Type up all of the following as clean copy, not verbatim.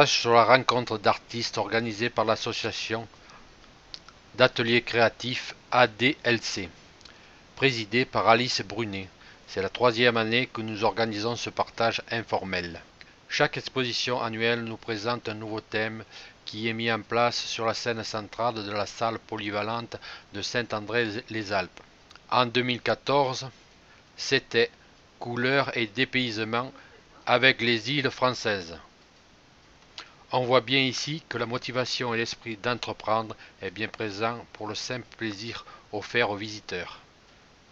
reportage sur la rencontre d'artistes organisée par l'association d'ateliers créatifs ADLC, présidée par Alice Brunet. C'est la 3e année que nous organisons ce partage informel. Chaque exposition annuelle nous présente un nouveau thème qui est mis en place sur la scène centrale de la salle polyvalente de Saint-André-les-Alpes. En 2014, c'était « Couleurs et dépaysement avec les îles françaises ». On voit bien ici que la motivation et l'esprit d'entreprendre est bien présent pour le simple plaisir offert aux visiteurs.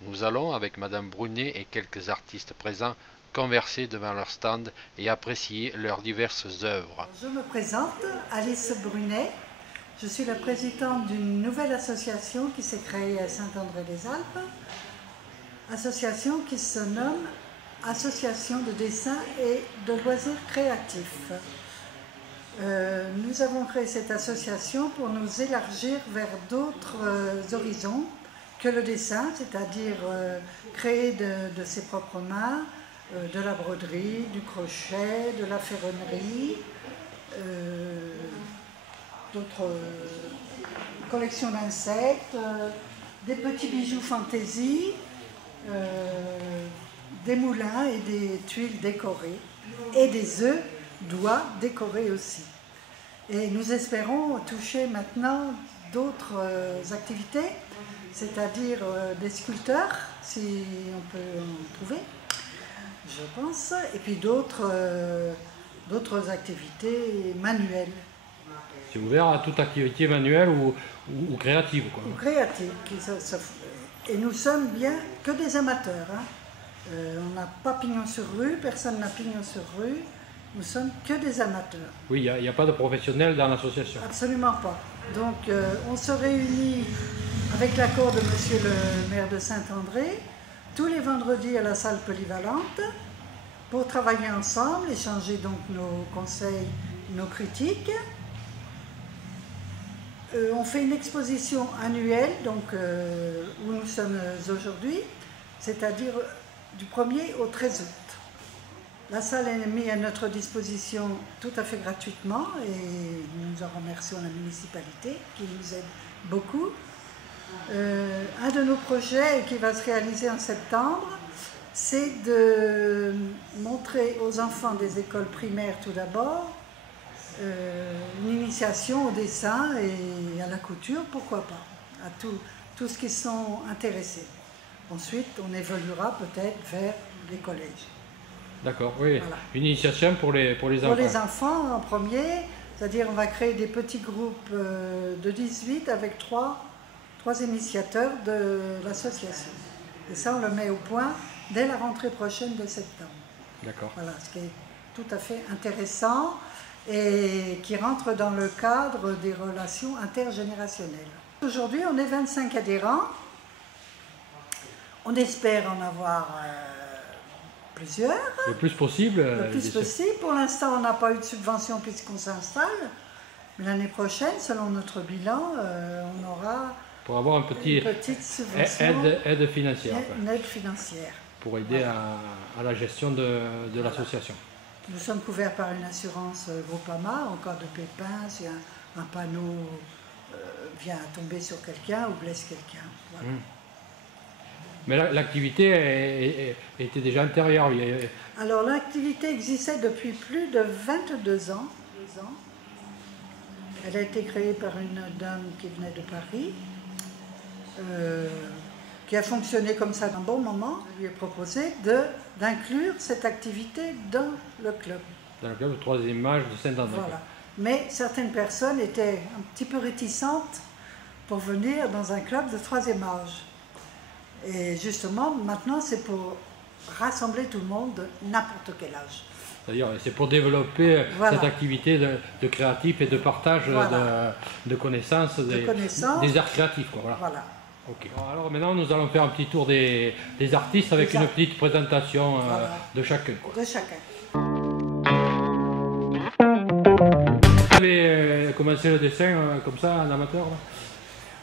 Nous allons, avec Madame Brunet et quelques artistes présents, converser devant leur stand et apprécier leurs diverses œuvres. Je me présente, Alice Brunet. Je suis la présidente d'une nouvelle association qui s'est créée à Saint-André-les-Alpes. Association qui se nomme Association de dessin et de loisirs créatifs. Nous avons créé cette association pour nous élargir vers d'autres horizons que le dessin, c'est-à-dire créer de ses propres mains, de la broderie, du crochet, de la ferronnerie, d'autres collections d'insectes, des petits bijoux fantaisie, des moulins et des tuiles décorées et des œufs d'oie décorés aussi. Et nous espérons toucher maintenant d'autres activités, c'est-à-dire des sculpteurs, si on peut en trouver, je pense, et puis d'autres activités manuelles. C'est ouvert à toute activité manuelle ou créative, quoi. Ou créative. Et nous sommes bien que des amateurs. Hein. On n'a pas pignon sur rue, personne n'a pignon sur rue. Nous sommes que des amateurs. Oui, il n'y a pas de professionnels dans l'association. Absolument pas. Donc on se réunit avec l'accord de Monsieur le maire de Saint-André tous les vendredis à la salle polyvalente pour travailler ensemble, échanger donc nos conseils, nos critiques. On fait une exposition annuelle donc, où nous sommes aujourd'hui, c'est-à-dire du 1er au 13 août. La salle est mise à notre disposition tout à fait gratuitement et nous en remercions la municipalité qui nous aide beaucoup. Un de nos projets qui va se réaliser en septembre, c'est de montrer aux enfants des écoles primaires tout d'abord une initiation au dessin et à la couture, pourquoi pas, à tous ceux qui sont intéressés. Ensuite, on évoluera peut-être vers les collèges. D'accord, oui. Voilà. Une initiation pour les enfants. Pour les enfants en premier, c'est-à-dire on va créer des petits groupes de 18 avec trois initiateurs de l'association. Et ça, on le met au point dès la rentrée prochaine de septembre. D'accord. Voilà, ce qui est tout à fait intéressant et qui rentre dans le cadre des relations intergénérationnelles. Aujourd'hui, on est 25 adhérents. On espère en avoir plusieurs. Le plus possible. Le plus possible. Pour l'instant, on n'a pas eu de subvention puisqu'on s'installe. Mais l'année prochaine, selon notre bilan, on aura pour avoir une petite subvention. Aide financière. Une aide financière. Pour aider à la gestion de l'association. Nous sommes couverts par une assurance Groupama en cas de pépin, si un panneau vient à tomber sur quelqu'un ou blesse quelqu'un. Voilà. Mais l'activité était déjà antérieure. Alors l'activité existait depuis plus de 22 ans. Elle a été créée par une dame qui venait de Paris, qui a fonctionné comme ça d'un bon moment. Je lui ai proposé d'inclure cette activité dans le club. Dans le club de 3e âge de Saint-André. Voilà. Mais certaines personnes étaient un petit peu réticentes pour venir dans un club de 3e âge. Et justement, maintenant, c'est pour rassembler tout le monde de n'importe quel âge. C'est-à-dire, c'est pour développer cette activité de créatif et de partage de connaissances, des arts créatifs. Voilà. Okay. Alors maintenant, nous allons faire un petit tour des artistes avec une petite présentation de chacun. De chacun. Vous avez commencé le dessin comme ça, en amateur là?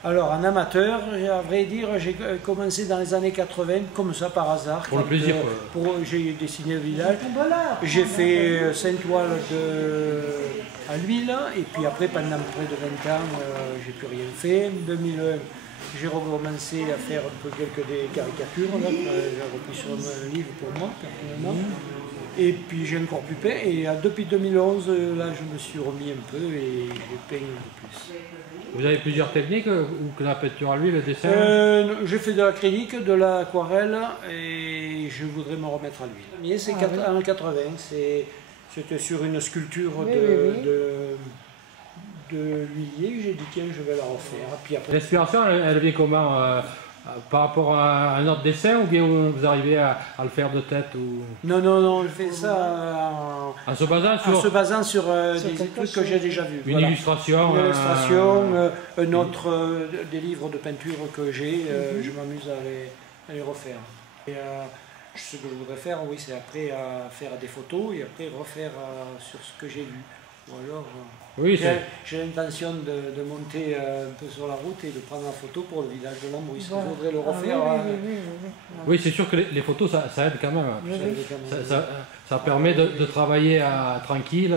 Alors, en amateur, à vrai dire, j'ai commencé dans les années 80, comme ça par hasard. Pour le plaisir. J'ai dessiné le village. J'ai fait 5 toiles à l'huile, et puis après, pendant près de 20 ans, j'ai plus rien fait. En 2001, j'ai recommencé à faire un peu quelques des caricatures. J'ai repris sur un livre pour moi, personnellement. Et puis j'ai encore pu peindre, et depuis 2011, là je me suis remis un peu et je peins un peu plus. Vous avez plusieurs techniques, ou que la peinture à l'huile, le dessin? J'ai fait de l'acrylique, de l'aquarelle, et je voudrais me remettre à l'huile. C'est en 80, c'était sur une sculpture de l'huilier, j'ai dit tiens je vais la refaire. L'inspiration elle vient comment? Par rapport à un autre dessin, ou bien vous arrivez à le faire de tête ou... Non, je fais ça en se basant sur des trucs que j'ai déjà vus. Une illustration. Une illustration, un autre, des livres de peinture que j'ai, je m'amuse à les refaire. Et, ce que je voudrais faire, oui, c'est après faire des photos et après refaire sur ce que j'ai vu. Ou alors, oui, j'ai l'intention de monter un peu sur la route et de prendre la photo pour le village de l'Ombre. Je voudrais le refaire. Oui, c'est sûr que les photos, ça aide quand même. Ça permet de travailler tranquille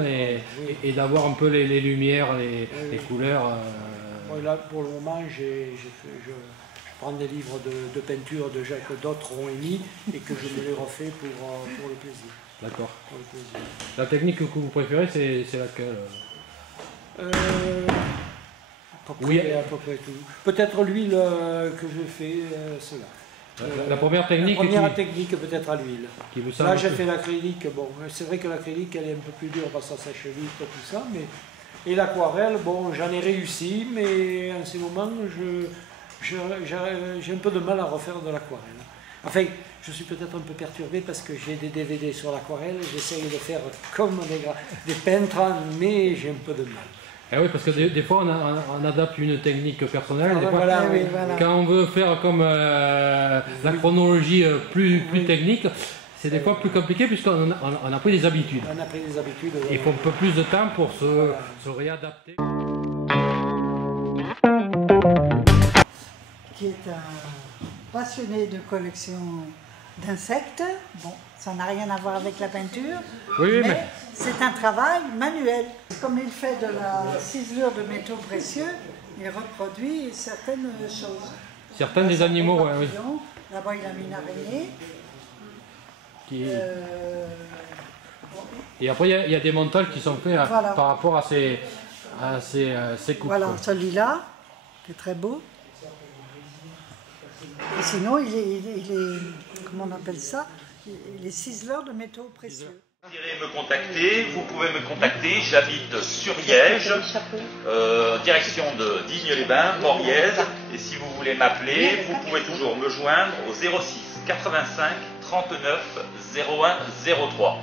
et d'avoir un peu les lumières, les couleurs. Là, pour le moment, je prends des livres de peinture que d'autres ont émis et que je me les refais pour le plaisir. D'accord. La technique que vous préférez, c'est laquelle? À peu près tout. Peut-être l'huile que je fais, cela. La première technique? La première technique peut-être à l'huile. Là j'ai fait l'acrylique, bon, c'est vrai que l'acrylique elle est un peu plus dure parce que ça sèche vite et tout ça, mais... Et l'aquarelle, bon, j'en ai réussi, mais en ce moment, j'ai un peu de mal à refaire de l'aquarelle. Enfin, je suis peut-être un peu perturbé parce que j'ai des DVD sur l'aquarelle, j'essaye de faire comme des peintres, mais j'ai un peu de mal. Eh oui, parce que des fois on adapte une technique personnelle, des fois, voilà. Quand on veut faire comme la chronologie plus technique, c'est des fois plus compliqué puisqu'on a pris des habitudes. On a pris des habitudes. Il faut un peu plus de temps pour se réadapter. Qui est un passionné de collection d'insectes. Bon, ça n'a rien à voir avec la peinture, mais c'est un travail manuel. Comme il fait de la ciselure de métaux précieux, il reproduit certaines choses. Certains des animaux, oui. Là-bas, il a mis une araignée. Et après, il y a des montages qui sont faits par rapport à ces coupes. Voilà, celui-là, qui est très beau. Et sinon, il est comment on appelle ça? Il est ciseleur de métaux précieux. Vous irez me contacter, vous pouvez me contacter, j'habite sur Liège, direction de Digne-les-Bains, Port-Liège, et si vous voulez m'appeler, vous pouvez toujours me joindre au 06 85 39 01 03.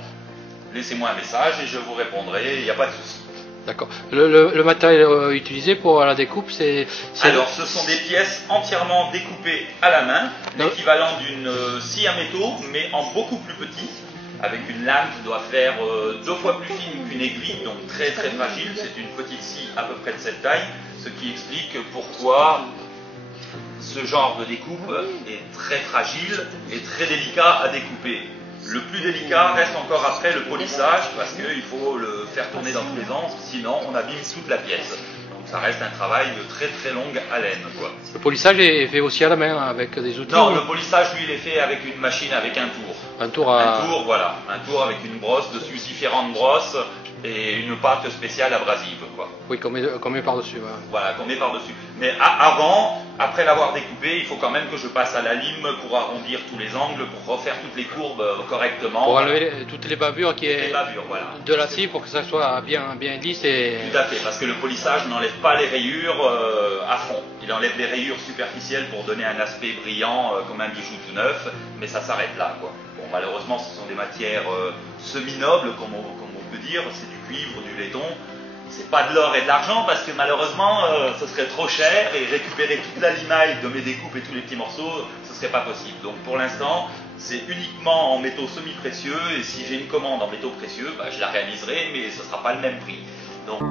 Laissez-moi un message et je vous répondrai, il n'y a pas de souci. D'accord. Le matériel utilisé pour la découpe, c'est... Alors, ce sont des pièces entièrement découpées à la main, l'équivalent d'une scie à métaux, mais en beaucoup plus petit, avec une lame qui doit faire 2 fois plus fine qu'une aiguille, donc très très fragile. C'est une petite scie à peu près de cette taille, ce qui explique pourquoi ce genre de découpe est très fragile et très délicat à découper. Le plus délicat reste encore après le polissage, parce qu'il faut le faire tourner dans tous les sens, sinon on abîme toute la pièce. Donc ça reste un travail de très très longue haleine, quoi. Le polissage est fait aussi à la main avec des outils? Non, le polissage lui il est fait avec une machine, avec un tour. Un tour voilà. Un tour avec une brosse, dessus différentes brosses et une pâte spéciale abrasive, quoi. Oui, qu'on met par-dessus. Ouais. Voilà, qu'on met par-dessus. Mais après l'avoir découpé, il faut quand même que je passe à la lime pour arrondir tous les angles, pour refaire toutes les courbes correctement. Pour enlever toutes les bavures voilà. De la scie pour que ça soit bien lisse. Tout à fait, parce que le polissage n'enlève pas les rayures à fond. Il enlève les rayures superficielles pour donner un aspect brillant comme un bijou tout neuf, mais ça s'arrête là, quoi. Bon, malheureusement, ce sont des matières semi-nobles, comme on peut dire, c'est du cuivre, du laiton. C'est pas de l'or et de l'argent parce que malheureusement ce serait trop cher et récupérer toute la limaille de mes découpes et tous les petits morceaux, ce serait pas possible. Donc pour l'instant, c'est uniquement en métaux semi-précieux et si j'ai une commande en métaux précieux, je la réaliserai mais ce sera pas le même prix. Donc...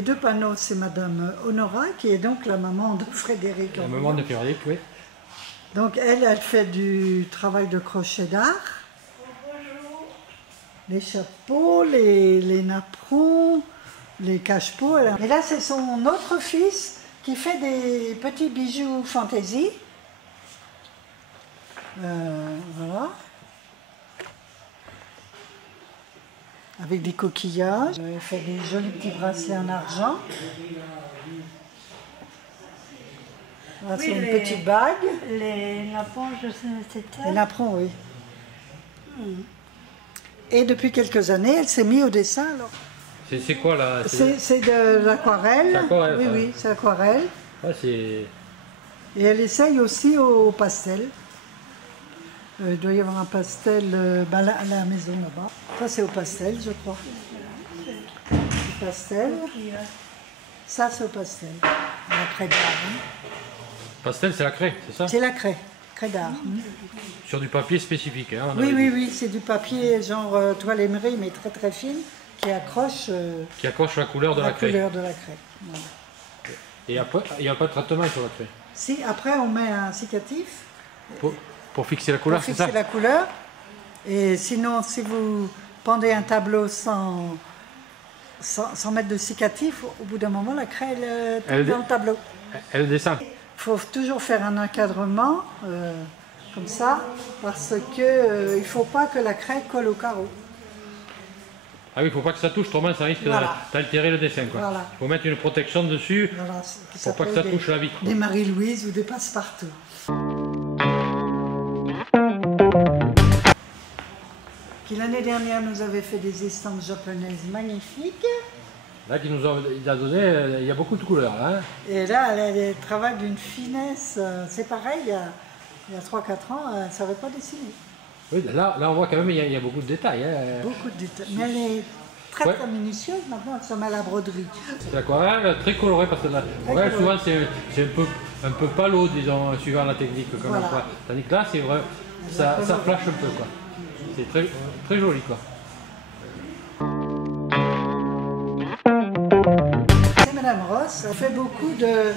les deux panneaux, c'est Madame Honora, qui est donc la maman de Frédéric. La maman de Frédéric, oui. Donc elle fait du travail de crochet d'art. Les chapeaux, les napperons, les cache-pots. Et là, c'est son autre fils qui fait des petits bijoux fantaisie. Voilà. Avec des coquillages. Il fait des jolis petits bracelets en argent. Là, c'est une petite bague. Les napperons, je sais, c'était... Les napperons, oui. Et depuis quelques années, elle s'est mise au dessin. C'est quoi là? C'est de l'aquarelle. Oui, oui, c'est l'aquarelle. Ouais, et elle essaye aussi au pastel. Il doit y avoir un pastel à la maison là-bas. Ça, c'est au pastel, je crois. Le pastel. Ça, c'est au pastel. La craie d'art. Pastel, c'est la craie, c'est ça? C'est la craie d'art. Sur du papier spécifique, hein? Oui, c'est du papier genre toile émeraude, mais très très fine, qui accroche la couleur de la craie. Voilà. Et après, il n'y a pas de traitement sur la craie? Si, après on met un cicatif. Pour fixer la couleur, c'est ça? Pour fixer la couleur. Et sinon, si vous pendez un tableau sans mettre de cicatif, au bout d'un moment, la craie, elle dans le tableau. Elle descend. Il faut toujours faire un encadrement, comme ça, parce que il ne faut pas que la craie colle au carreau. Ah oui, il ne faut pas que ça touche, autrement ça risque d'altérer le dessin. Il faut mettre une protection dessus pour pas que ça touche la vitre. Des Marie-Louise ou des passe-partout. L'année dernière, nous avait fait des estampes japonaises magnifiques. Là, il a donné, il y a beaucoup de couleurs. Hein. Et là, elle travaille d'une finesse. C'est pareil, il y a 3-4 ans, elle ne savait pas dessiner. Oui, là, on voit quand même qu'il y a beaucoup de détails. Hein. Beaucoup de détails. Mais elle est très minutieuse, maintenant, elle se met à la broderie. C'est l'aquarelle très colorée, parce que l'aquarelle, souvent, c'est un peu palo, disons, suivant la technique. Comme tandis que là, c'est vrai, ça flash un peu, quoi. C'est très, très joli, quoi. C'est Madame Ross, elle fait beaucoup de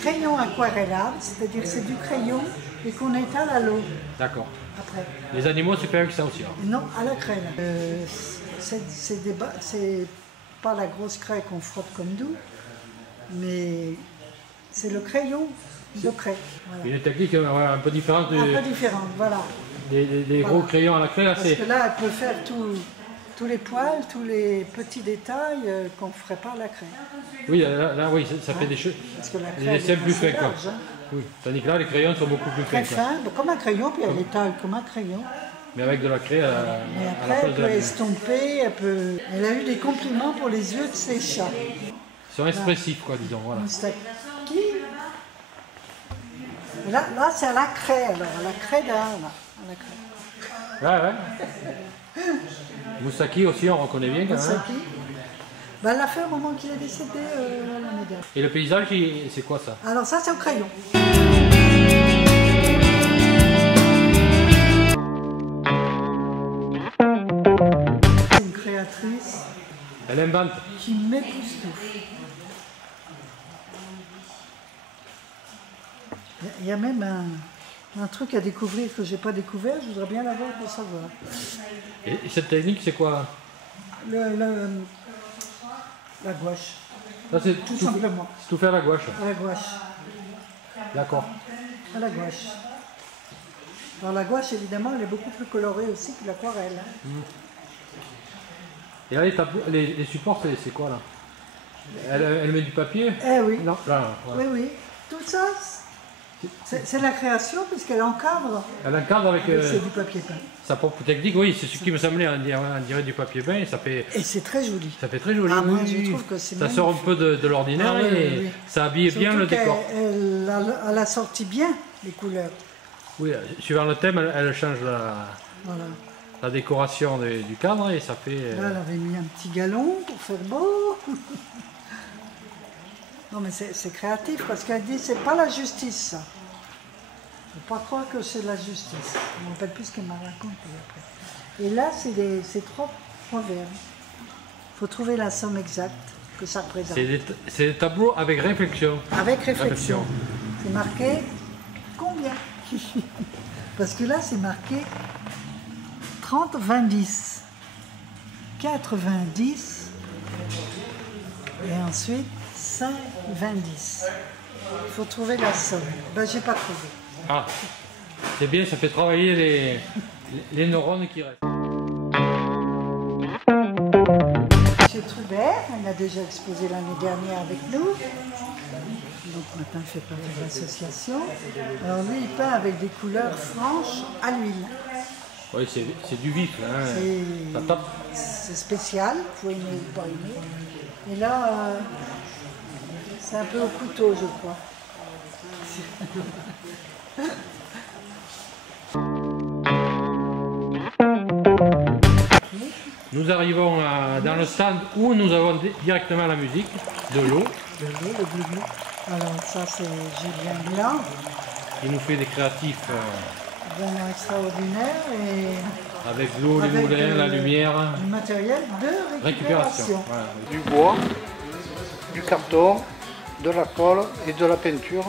crayons aquarellables, c'est-à-dire c'est du crayon et qu'on étale à l'eau. D'accord. Après. Les animaux, c'est pas avec ça aussi. Hein. Non, à la craie. C'est pas la grosse craie qu'on frotte comme nous, mais c'est le crayon de craie. Voilà. Une technique un peu différente. Un peu différente, voilà. Des gros crayons à la craie, là, parce que là, elle peut faire tous les poils, tous les petits détails qu'on ne ferait pas à la craie. Oui, là oui, ça fait des choses. Des dessins plus fins, quoi. Oui. Tandis que là, les crayons sont beaucoup plus fins. Très fins, comme un crayon, puis elle étale comme un crayon. Mais avec de la craie à la place de la estomper, elle a eu des compliments pour les yeux de ses chats. Ils sont expressifs, quoi, disons. Voilà. Là c'est à la craie, alors, à la craie d'art. Ouais. Moussaki aussi, on reconnaît bien quand même. Elle l'a fait au moment qu'il est décédé l'année dernière. Et le paysage, c'est quoi ça? Alors ça, c'est au crayon. C'est une créatrice. Elle invente. Qui m'époustoufle. Il y a même un truc à découvrir que je n'ai pas découvert, je voudrais bien l'avoir pour savoir. Et cette technique, c'est quoi? La gouache. Tout simplement. C'est tout fait à la gouache? À la gouache. D'accord. À la gouache. Alors la gouache, évidemment, elle est beaucoup plus colorée aussi que l'aquarelle. Hein. Et là, les supports, c'est quoi là? Elle met du papier? Eh oui. Non, là, voilà. Oui. Tout ça, c'est la création puisqu'elle encadre. Elle encadre avec c'est du papier peint. Sa propre technique, oui, c'est ce qui me semblait, on dirait du papier peint et ça fait... Et c'est très joli. Ça fait très joli. Ah, moi, je trouve que c'est ça sort un peu de l'ordinaire et ça habille bien le décor. Elle a sorti bien les couleurs. Oui, suivant le thème, elle change la décoration du cadre et ça fait... Là, elle avait mis un petit galon pour faire beau. Non, mais c'est créatif parce qu'elle dit c'est pas la justice, ça. Il ne faut pas croire que c'est de la justice. Je ne me rappelle plus ce qu'elle m'a raconté après. Et là, c'est trois proverbes. Il faut trouver la somme exacte. que ça représente. C'est des tableaux avec réflexion. Avec réflexion. C'est marqué combien? Parce que là, c'est marqué 30, 20, 10. 90 et ensuite 5, 20, 10. Il faut trouver la somme. Ben, j'ai pas trouvé. Ah, c'est bien, ça fait travailler les neurones qui restent. M. Trubert, il a déjà exposé l'année dernière avec nous. Donc maintenant, il fait partie de l'association. Alors lui, il peint avec des couleurs franches à l'huile. Oui, c'est du vif, hein. Ça tape. C'est spécial, il faut aimer ou pas aimer. Et là, c'est un peu au couteau, je crois. Nous arrivons dans le stand où nous avons directement la musique, de l'eau. De l'eau, le bleu. Alors ça, c'est Julien Blanc. Il nous fait des créatifs. Vraiment extraordinaire et avec l'eau, les moulins, la lumière. Du matériel de récupération. Voilà. Du bois, du carton, de la colle et de la peinture.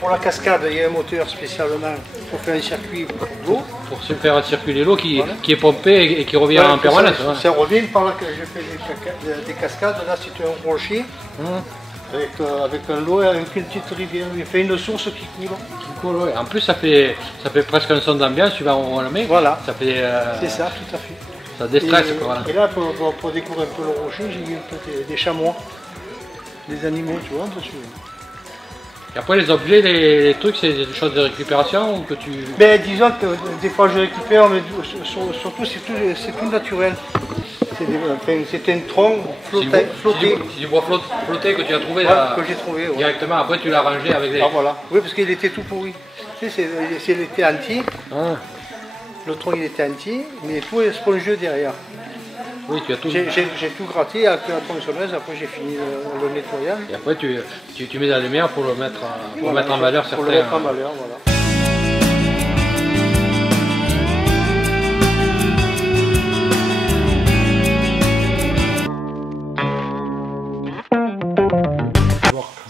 Pour la cascade, il y a un moteur spécialement pour faire un circuit d'eau. Pour se faire circuler l'eau qui est pompée et qui revient en permanence. Ça revient par là que je fais des cascades. Là, c'est un rocher. Avec un lot et avec une petite rivière, il fait une source qui coule. Ouais. En plus, ça fait presque un son d'ambiance, tu vas en la main. Voilà, ça fait. C'est ça, tout à fait. Ça déstresse. Voilà. Et là, pour découvrir un peu le rocher, j'ai mis un peu des chamois, des animaux, tu vois, dessus. Et après, les objets, les trucs, c'est des choses de récupération ou que tu. Ben, disons que des fois je récupère, mais surtout c'est tout naturel. C'est un tronc flotté. C'est du bois flotté que tu as trouvé que j'ai trouvé. Directement, après tu l'as rangé avec les. Ah voilà, oui, parce qu'il était tout pourri. Tu sais, il était entier. Ah. Le tronc il était entier, mais tout est spongieux derrière. Oui, tu as tout. J'ai tout gratté avec la tronçonneuse, après j'ai fini le nettoyage. Et après tu mets la lumière pour le mettre, mettre en valeur certains. Pour le mettre en valeur, voilà.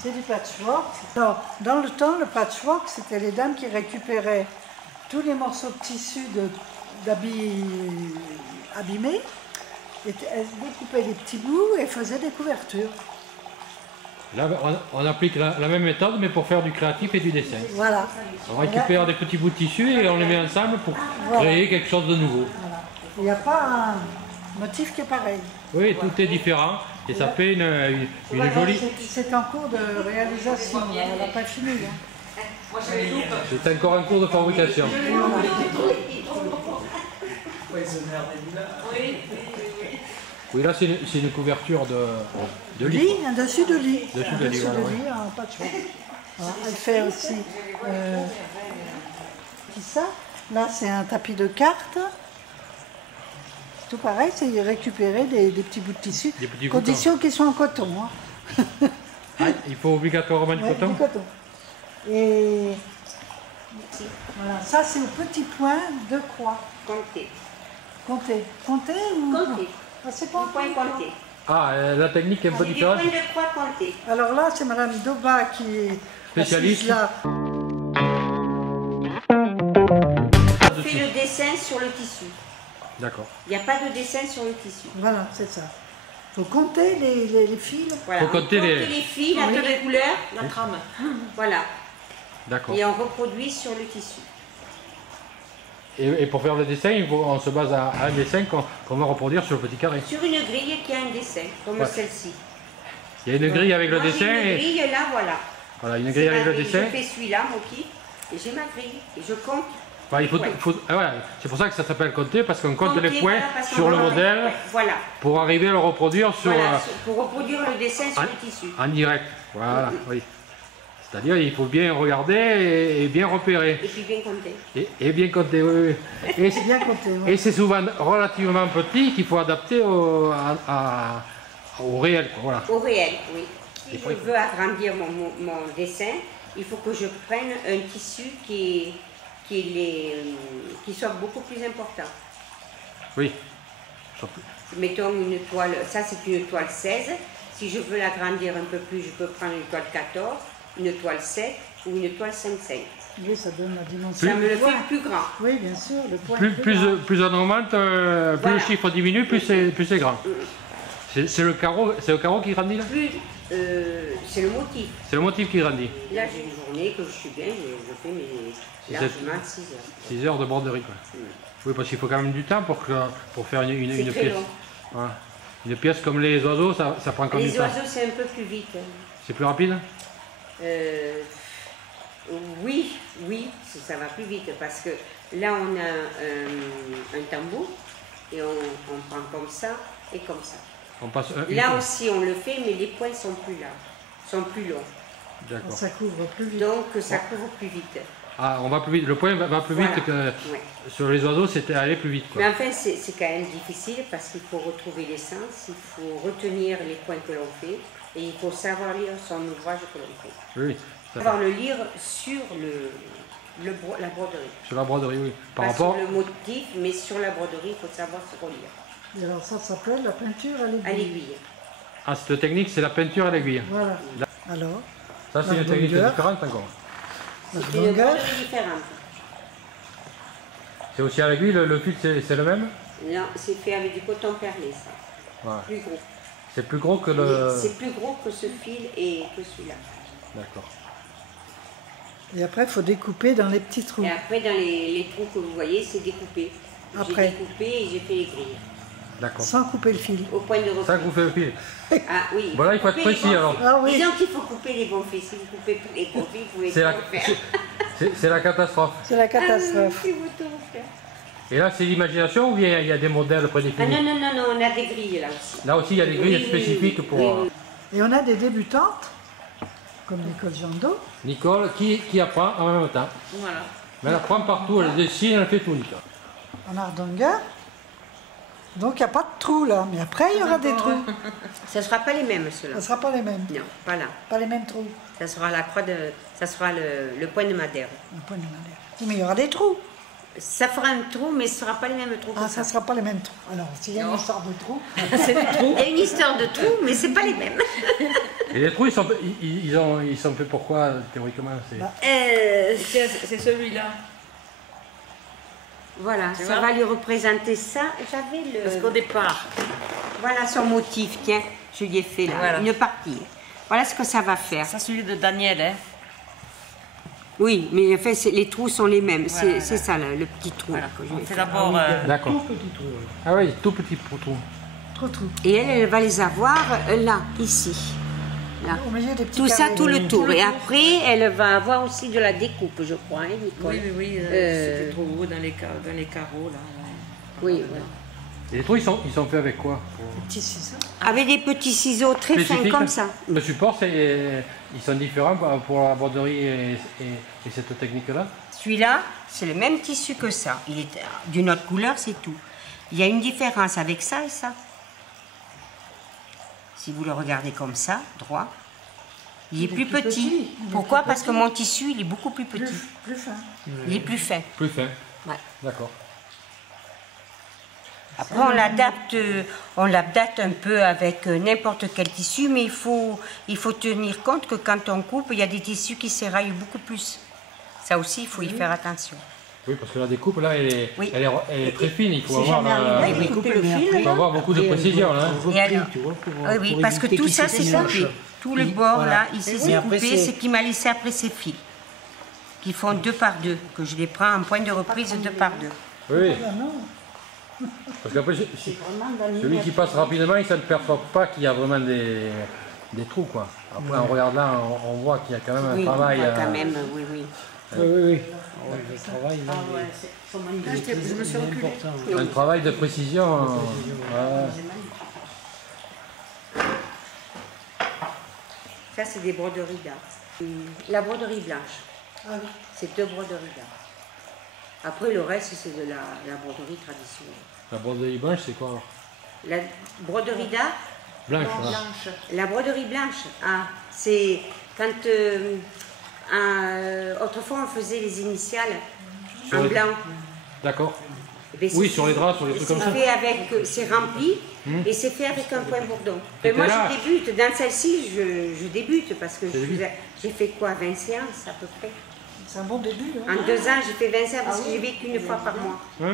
C'est du patchwork. Dans le temps, le patchwork, c'était les dames qui récupéraient tous les morceaux de tissu d'habits abîmés, et elles découpaient des petits bouts et faisaient des couvertures. Là, on applique la même méthode, mais pour faire du créatif et du dessin. Voilà. On récupère des petits bouts de tissu et on les met ensemble pour créer quelque chose de nouveau. Voilà. Il n'y a pas un motif qui est pareil. Oui, tout est différent et ça fait une jolie... C'est en cours de réalisation, elle n'a pas fini. C'est encore un cours de fabrication. Oui, là c'est une couverture de lit. Un dessus de lit. Dessus de lit, en patchwork. Voilà. Elle fait aussi ça. Là c'est un tapis de cartes. Tout pareil, c'est récupérer des petits bouts de tissu. Conditions qui sont en coton. Hein. Ah, il faut obligatoirement du coton. Du coton. Et voilà, ça c'est au petit point de croix. Compter. Compter. Compter ou... Compter. Ah, c'est pas un point compter. Ah, la technique est un peu différente. Des points de croix compter. Alors là, c'est Madame Doba qui est spécialiste. Là. On fait le dessin sur le tissu. D'accord. Il n'y a pas de dessin sur le tissu. Voilà, c'est ça. Il faut compter les fils. Voilà. Faut compter les fils, les couleurs, la trame. Voilà. D'accord. Et on reproduit sur le tissu. Et pour faire le dessin, on se base à un dessin qu'on va reproduire sur le petit carré. Sur une grille qui a un dessin, comme celle-ci. Il y a une grille avec le dessin. J'ai une grille là, voilà. Voilà, une grille avec le dessin. Je fais celui-là, Moki, et j'ai ma grille, et je compte. Enfin, c'est pour ça que ça s'appelle compter, parce qu'on compte les points sur le modèle pour arriver à le reproduire sur... pour reproduire le dessin sur le tissu. En direct, voilà, oui. C'est-à-dire il faut bien regarder et bien repérer. Et puis bien compter. Et bien compter, oui. Et c'est souvent relativement petit qu'il faut adapter au réel. Voilà. Au réel, oui. Si je veux agrandir mon dessin, il faut que je prenne un tissu qui soit beaucoup plus important. Oui. mettons une toile, ça c'est une toile 16. Si je veux l'agrandir un peu plus, je peux prendre une toile 14, une toile 7 ou une toile 5,5. Oui, ça donne la dimension. Ça me le fait plus grand. Oui, bien sûr, le point Plus on augmente, plus le chiffre diminue, plus c'est grand. C'est le carreau qui grandit là? C'est le motif. C'est le motif qui grandit. Là, j'ai une journée que je suis bien, je fais mes largement 6 heures. 6 heures de broderie, quoi. Oui, parce qu'il faut quand même du temps pour faire une pièce. Ouais. Une pièce comme les oiseaux, ça prend combien de temps? Les oiseaux, c'est un peu plus vite. C'est plus rapide? Oui, ça va plus vite parce que là, on a un tambour et on prend comme ça et comme ça. Là aussi, on le fait, mais les points sont plus larges, sont plus longs. D'accord. Ça couvre plus vite. Donc, ça couvre plus vite. Ah, on va plus vite. Le point va plus vite que sur les oiseaux, c'était aller plus vite, quoi. Mais enfin, c'est quand même difficile parce qu'il faut retrouver l'essence, il faut retenir les points que l'on fait et il faut savoir lire son ouvrage que l'on fait. Oui. Savoir le lire sur la broderie. Sur la broderie, oui. Pas sur le motif, mais sur la broderie, il faut savoir se relire. Et alors ça s'appelle la peinture à l'aiguille. À l'aiguille. Ah, cette technique, c'est la peinture à l'aiguille. Voilà. Alors, ça, c'est une technique différente encore. C'est une broderie différente. C'est aussi à l'aiguille, le fil, c'est le même? Non, c'est fait avec du coton perlé, ça. Ouais. Plus gros. C'est plus gros que le... C'est plus gros que ce fil et que celui-là. D'accord. Et après, il faut découper dans les petits trous. Et après, dans les trous que vous voyez, c'est découpé. J'ai découpé et j'ai fait les grilles. D'accord. Sans couper le fil. Au point de reprise. Sans couper le fil. Ah oui. Voilà, il faut être précis alors. Ah oui. Disons qu'il faut couper les bons fils. Si vous coupez tous les bons fils, vous pouvez tout refaire. C'est la catastrophe. C'est la catastrophe. Si vous tout refaire. Et là, c'est l'imagination ou bien il y a des modèles prédéfinis? Ah non, on a des grilles là aussi. Là aussi, il y a des grilles spécifiques pour... Et on a des débutantes, comme Nicole Jandot. Nicole, qui apprend en même temps. Voilà. Mais elle apprend partout, elle dessine, elle fait tout, Nicole. En Ardonga. Donc il n'y a pas de trous là, mais après il y aura des trous. Ça ne sera pas les mêmes ceux-là. Ça ne sera pas les mêmes. Non, pas là. Pas les mêmes trous. Ça sera la croix de. Ça sera le point de Madère. Le point de Madère. Mais il y aura des trous. Ça fera un trou, mais ce ne sera pas les mêmes trous. Ah, ça ne sera pas les mêmes trous. Alors, s'il y a une histoire de trous, c'est des trous. Il y a une histoire de trous, mais ce n'est pas les mêmes. Et les trous, ils sont faits pourquoi, théoriquement? C'est celui-là. Voilà, ça va lui représenter ça. J'avais le... Parce qu'au départ... Voilà son motif, tiens, je lui ai fait là, voilà. Une partie. Voilà ce que ça va faire. Ça, celui de Daniel, hein? Oui, mais en fait, les trous sont les mêmes. Voilà, c'est ça, là, le petit trou. Voilà, que je vais faire. D'abord... D'accord. Tout petit trou. Ah oui, tout petit trou. Trop trou. Et elle va les avoir là, ici. Là. Tout ça, tout le tour. Et après, elle va avoir aussi de la découpe, je crois, hein, Nicole. Oui, c'était trop haut dans les carreaux, là. Oui, voilà. Et les trous, ils sont faits avec quoi? Des petits ciseaux. Avec des petits ciseaux très fins comme ça. Le support, ils sont différents pour la broderie et cette technique-là? Celui-là, c'est le même tissu que ça. Il est d'une autre couleur, c'est tout. Il y a une différence avec ça et ça. Si vous le regardez comme ça, droit, il est plus petit. Pourquoi? Parce que mon tissu, il est beaucoup plus petit. Plus fin. Il est plus fin. Plus fin. Ouais. D'accord. Après, on l'adapte un peu avec n'importe quel tissu, mais il faut tenir compte que quand on coupe, il y a des tissus qui s'éraillent beaucoup plus. Ça aussi, il faut y faire attention. Oui, parce que la découpe, là, elle est très fine. Il faut avoir beaucoup de précision. Là. Oui, parce que tout ça, c'est coupé. Tout le bord, là, ici, c'est coupé. C'est qui m'a laissé après ces fils, qui font 2 par 2, que je les prends en point de reprise 2 par 2. Oui. Parce qu'après, celui qui passe rapidement, il ne s'aperçoit pas qu'il y a vraiment des trous, quoi. Après, en regardant, on voit qu'il y a quand même un travail. Quand même, oui. Oui. Le travail, je me suis reculée. Un travail de précision. Ça, c'est des broderies d'art. La broderie blanche, c'est 2 broderies d'art. Après, le reste, c'est de la broderie traditionnelle. La broderie blanche, c'est quoi alors? La broderie d'art blanche. La broderie blanche, c'est quand... autrefois, on faisait les initiales en blanc. D'accord. Oui, sur les draps, sur les trucs comme ça. C'est rempli et c'est fait avec un point bourdon. Moi, je débute. Dans celle-ci, je débute parce que j'ai fait quoi, 20 séances à peu près. C'est un bon début. Hein. En 2 ans, j'ai fait 20 séances parce que j'ai vécu une fois par mois. Vous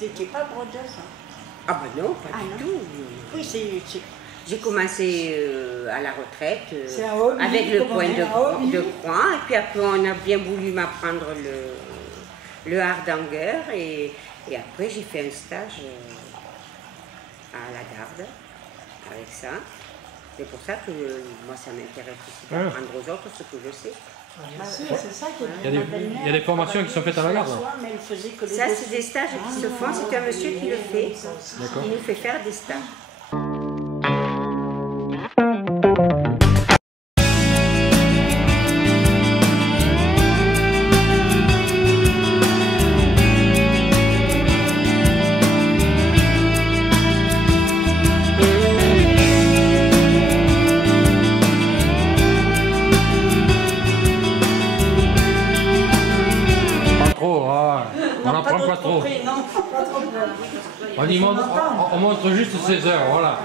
n'étiez pas brodeuse? Ah ben non, pas du tout. Oui, j'ai commencé à la retraite avec le point de croix. Et puis après, on a bien voulu m'apprendre le hardanger. Et après, j'ai fait un stage à la garde avec ça. C'est pour ça que moi, ça m'intéresse aussi d'apprendre aux autres ce que je sais. C'est ça qui est il y a des formations qui sont faites à la garde. Ça, c'est des stages qui se font. C'est un monsieur qui le fait. Il nous fait faire des stages. On montre juste ses heures, voilà.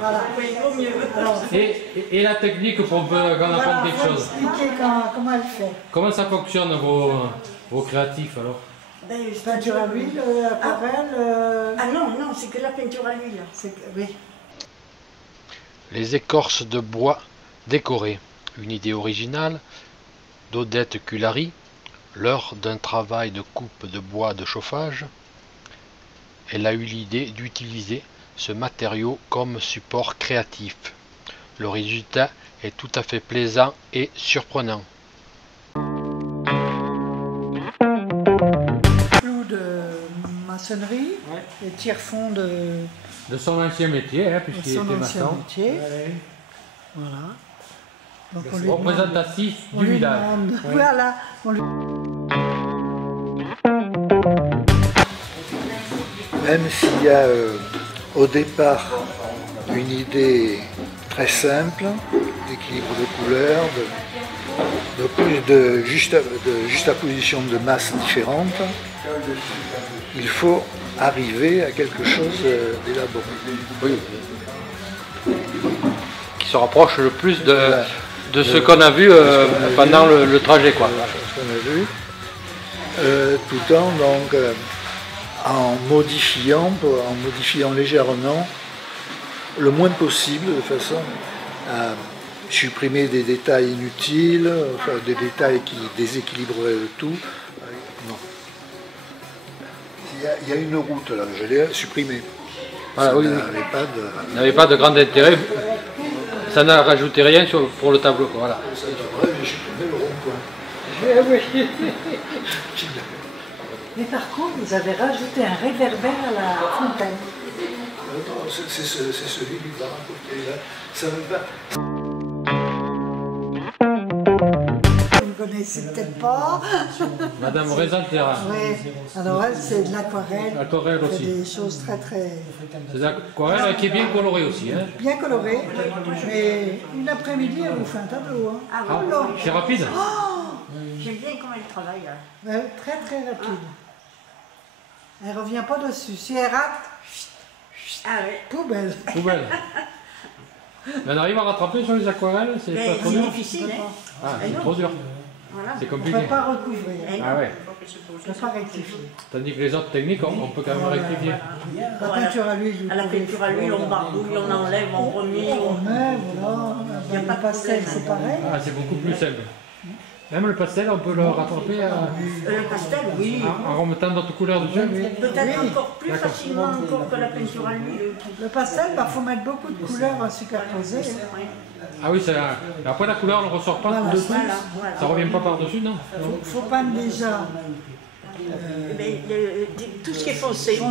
Et la technique pour qu'on apprenne quelque chose. Expliquer comment elle fait. Comment ça fonctionne vos créatifs alors? Peinture à l'huile, aquarelle. Ah non, c'est que la peinture à l'huile. Oui. Les écorces de bois décorées. Une idée originale d'Odette Cullari lors d'un travail de coupe de bois de chauffage. Elle a eu l'idée d'utiliser ce matériau comme support créatif. Le résultat est tout à fait plaisant et surprenant. Clou de maçonnerie et tire-fond de son ancien métier, puisqu'il était maçon. Voilà. Donc représentatif du village. Voilà. Même s'il y a au départ une idée très simple, d'équilibre de couleurs, de juxtaposition de masses différentes, il faut arriver à quelque chose d'élaboré. Oui. Qui se rapproche le plus de ce qu'on a vu pendant le trajet, quoi. Ce qu'on a vu, tout en donc en modifiant légèrement, le moins possible, de façon à supprimer des détails inutiles, enfin, des détails qui déséquilibreraient le tout. Non. Il y a une route là, je l'ai supprimée. Voilà, ça oui, n'avait pas de grand intérêt. Ça n'a rajouté rien pour le tableau. Voilà. Ça devrait, j'ai supprimé le rond-point. Mais par contre, vous avez rajouté un réverbère à la fontaine. C'est celui qui va raconter là. Ça me va. Vous ne connaissez peut-être pas. Madame Rezaltera. Oui, alors elle, c'est de l'aquarelle. L'aquarelle aussi. C'est des choses très très... C'est de l'aquarelle qui est bien colorée aussi. Hein. Bien colorée, mais une après-midi, elle vous fait un tableau. Hein. Ah, c'est rapide. J'aime bien comment elle travaille. Très très rapide. Elle ne revient pas dessus. Si elle rate, poubelle. Poubelle. Mais on arrive à rattraper sur les aquarelles, c'est pas trop dur. C'est difficile, hein. Ah, c'est trop dur. Voilà. C'est On compliqué. ne peut pas recouvrir. Ah ouais. On ne peut pas rectifier. Tandis que les autres techniques, on peut quand même rectifier. La peinture à l'huile. À la peinture à l'huile, on barbouille, on enlève, on remet. On met, voilà. Il n'y a pas de pastel, c'est pareil. Ah, c'est beaucoup plus simple. Même le pastel, on peut le rattraper Le pastel, oui. En remettant d'autres couleurs dessus. Peut-être encore plus facilement encore que la peinture à l'huile. Le pastel, il faut mettre beaucoup de couleurs superposées. Ah oui, après la couleur ne ressort pas dessus. Ça ne revient pas par-dessus, non? Il faut peindre déjà tout ce qui est foncé.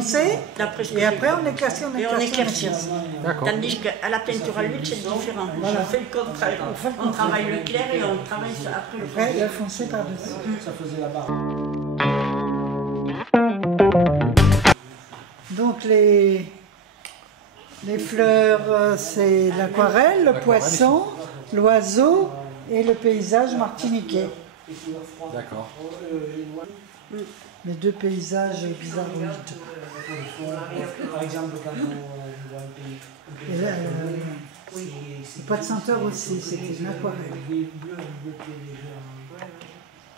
Et après on éclaircit, on éclaircit. Tandis qu'à la peinture à l'huile, c'est différent. Voilà. On fait le contraire. On travaille le clair et on travaille après le foncé. Le foncé par-dessus. Ça faisait la barre. Donc les fleurs, c'est l'aquarelle, le poisson, l'oiseau et le paysage martiniquais. D'accord. Mais deux paysages bizarroïdes. Par exemple, quand on voit un pays. Et là, le pas de senteur aussi, c'était une aquarelle.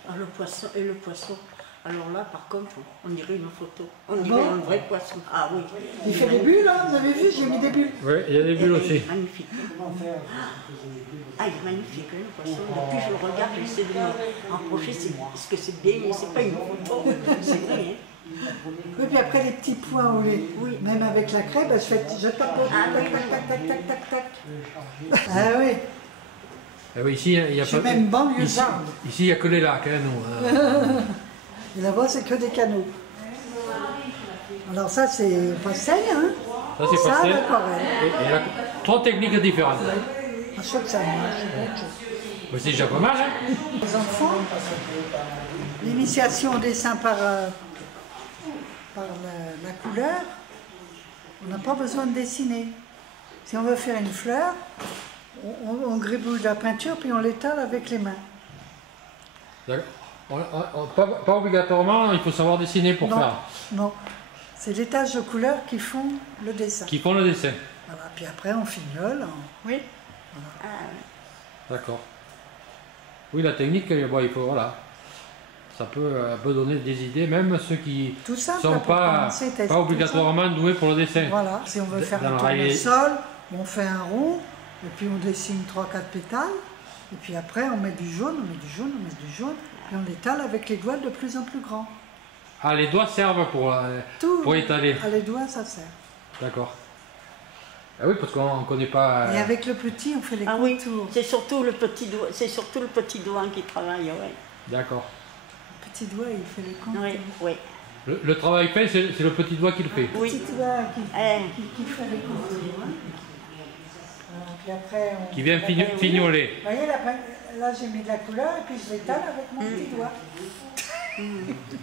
Ah, le poisson et le poisson. Alors là, par contre, on dirait une photo. On dirait un vrai poisson. Ah oui. Il fait des bulles, hein, vous avez vu, j'ai mis des bulles. Oui, il y a des bulles aussi. Magnifique. Ah, il est magnifique, hein, le poisson. Depuis, je le regarde, j'essaie de me rapprocher. Est-ce que c'est bien? C'est pas une photo, c'est vrai. Hein. Oui, puis après les petits points au lait. Oui. Même avec la crêpe, je tapote, tac, tac, tac, tac, tac, tac. Ah oui. Ah oui, ici, il y a pas. Même banlieusard. Ici, il n'y a que les lacs, hein, nous. Et là-bas, c'est que des canaux. Alors ça, c'est pastel, hein. Ça, c'est pastel. Et là, 3 techniques différentes. Je crois que ça marche. C'est déjà pas mal, hein. Les enfants, l'initiation au dessin par la couleur, on n'a pas besoin de dessiner. Si on veut faire une fleur, on gribouille la peinture puis on l'étale avec les mains. D'accord. Pas obligatoirement, il faut savoir dessiner pour faire. Non, c'est les taches de couleur qui font le dessin. Qui font le dessin. Voilà, puis après on fignole. Oui. Voilà. D'accord. Oui, la technique, bon, il faut, voilà. Ça peut donner des idées, même ceux qui ne sont pas obligatoirement doués pour le dessin. Voilà, si on veut faire un tournesol, on fait un rond, et puis on dessine 3-4 pétales, et puis après on met du jaune, on met du jaune, on met du jaune, et on étale avec les doigts de plus en plus grands. Ah, les doigts servent pour étaler. Ah, les doigts, ça sert. D'accord. Ah oui, parce qu'on ne connaît pas... Et avec le petit, on fait les contours. Oui, c'est surtout le petit doigt qui travaille, oui. D'accord. Le petit doigt, il fait les contours. Oui, oui. Le travail fait, c'est le petit doigt qui le fait. Oui. Le petit doigt qui fait les contours. Puis après, qui vient fignoler. Vous voyez, là j'ai mis de la couleur et puis je l'étale avec mon petit doigt.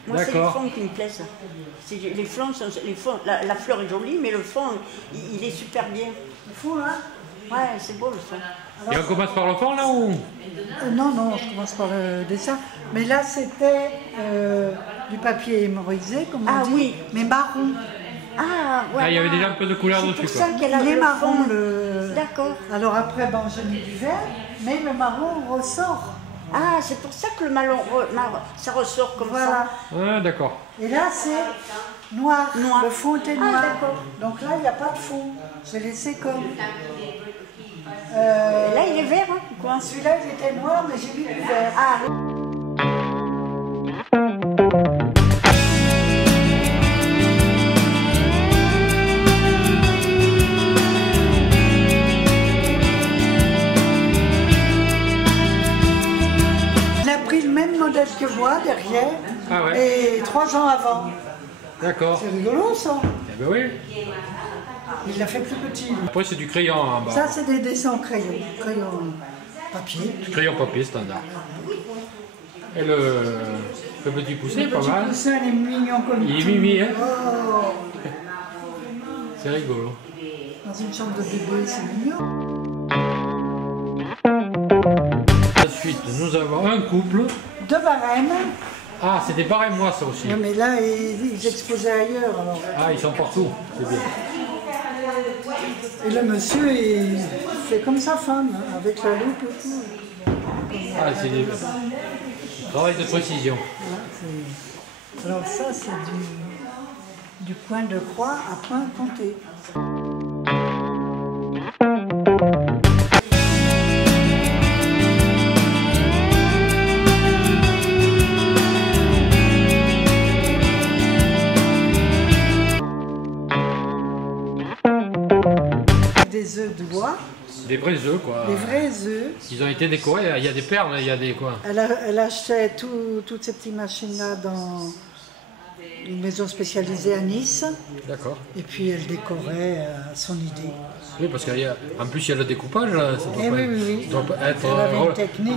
Moi, c'est les fonds qui me plaisent. Les fonds, la fleur est jolie, mais le fond, il est super bien. Le fond, là? Ouais, c'est beau le fond. Alors, et on commence par le fond, là, ou non, je commence par le dessin. Mais là, c'était du papier hémorroisé, comme on dit, oui. Mais marron. Ah, ouais. Ah, il y avait déjà un peu de couleur dessus. C'est pour ça qu'elle est marron. D'accord. Alors après, j'ai mis du vert, mais le marron ressort. Ah, c'est pour ça que le marron, ça ressort comme ça. Ah, d'accord. Et là, c'est noir. Le fond était noir. Donc là, il n'y a pas de fond. J'ai laissé comme... Là, il est vert, hein, quoi. Celui-là, il était noir, mais j'ai mis du vert. Ah. Que moi derrière et 3 ans avant. D'accord. C'est rigolo ça. Eh ben oui. Il l'a fait plus petit. Après c'est du crayon en bas. Ça c'est des dessins en crayon papier. Du crayon papier standard. Et le petit poussin pas mal. Le petit poussin il est mignon comme il est mimi hein. Oh. C'est rigolo. Dans une chambre de bébé c'est mignon. Ensuite nous avons un couple. 2 barèmes. Ah, c'est des barèmes, moi, ça aussi. Oui, mais là, ils exposaient ailleurs. Alors. Ah, ils sont partout, c'est bien. Et le monsieur, il fait comme sa femme, hein, avec la loupe et tout. Ah, c'est du travail de précision. Voilà, alors ça, c'est du point de croix à point compté. Des œufs de bois. Des vrais œufs, quoi. Des vrais œufs. Ils ont été décorés, il y a des perles, il y a des quoi. Elle achetait toutes ces petites machines-là dans une maison spécialisée à Nice. D'accord. Et puis elle décorait à son idée. Oui, parce qu'en plus il y a le découpage, là. Ça doit être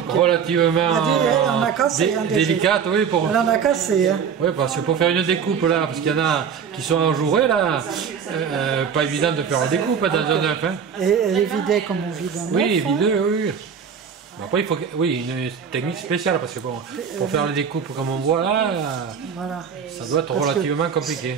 relativement délicate. Oui, elle en a cassé. Hein. Oui, parce que pour faire une découpe, là, parce qu'il y en a qui sont enjourés, là, pas évident de faire la découpe dans un œuf. Hein. Et elle est vidée comme on vide un œuf. Oui, vidée, oui. Après, il faut une technique spéciale parce que bon, pour faire les découpes comme on voit là, voilà. Ça doit être relativement compliqué.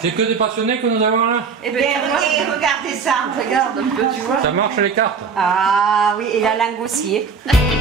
C'est que des passionnés que nous avons là. Eh bien, regardez ça. Regarde un peu, tu vois. Ça marche les cartes. Ah oui, et la langue aussi. Hein.